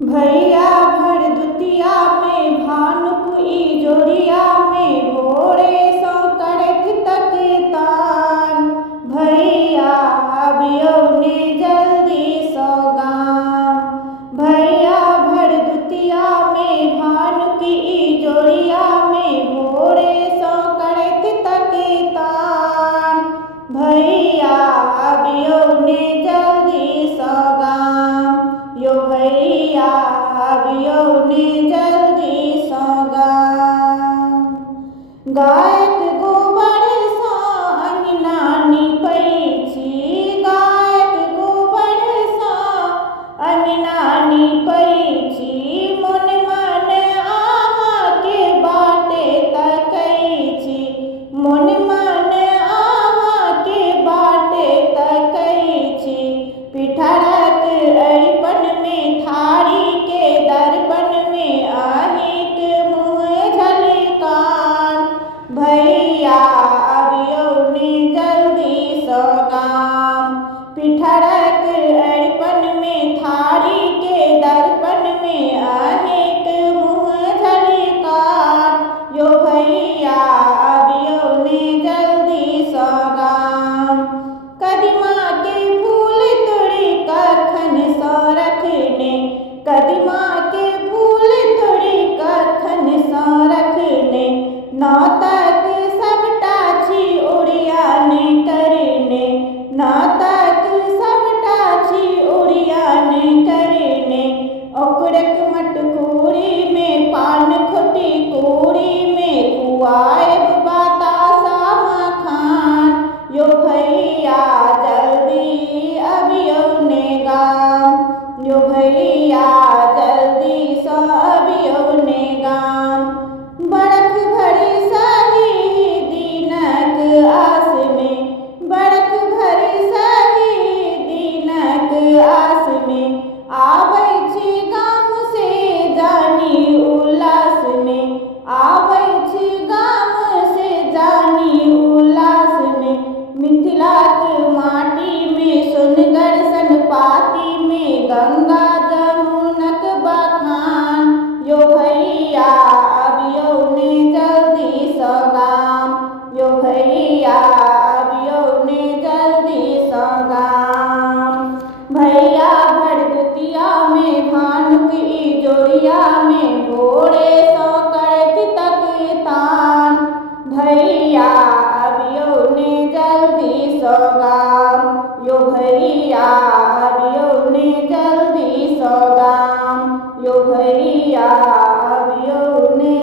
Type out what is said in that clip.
भैया भरदुतिया में भानुक इजोरिया में भोरे सो करत तक तान। भैया अबियो ने जल्दी सो गाम। भैया भरदुतिया में भानुक इजोरिया में भोरे सो करत तक तान। भैया अबियो ने जल्दी सो गाम। यो भैया अबियो ने जल्दी सो गाम। गायक गोबर सा अंगना नीपैछि। गायक गोबर सा अंगना नीपैछि। मन मन आहा के बाटे तकैछि। मन मन आहा के बाटे तकैछि। पिठरक अरिपन में थारी के दर्पण में आहिक मुँह झलकान। भैया अबियो ने जल्दी सो गाम। पिठरक अरिपन में थारी के दर्पण में आहिक मुँह झलकान। यो भैया अबियो ने जल्दी सो गाम। कदीमा के फूल तोड़ी कखन सो रखने। कदीमा के फूल तोड़ी कखन सो रखने। नौ तक सबटा छी ओरियान करने। नौ तक सबटा छी ओरियान करने। ओकरक मटकूरी में पान खोटी कूड़ी में खुआएब बतासा मखान। यो भैया जल्दी अबियो ने गाम। यो भैया जल्दी सो अबियो ने गाम। बरख भरी सही दीनक आस में। बरख भरी सही दीनक आस में। आबै छी गाम से जानी उल्लास में। आबै छी गाम से जानी उल्लास में। मिथिलाक माटी में सोनगर सन पाती में गंगा जमुनक बखान। यो भैया अबियो ने जल्दी सो गाम। यो भैया अबियो ने जल्दी सो गाम। भैया भरदुतिया में भानुक इजोरिया में भोरे सो करत तक तान। भैया अबियो ने जल्दी सो गाम। यो भैया अबियो ने जल्दी सो गाम। यो भैया अबियो ने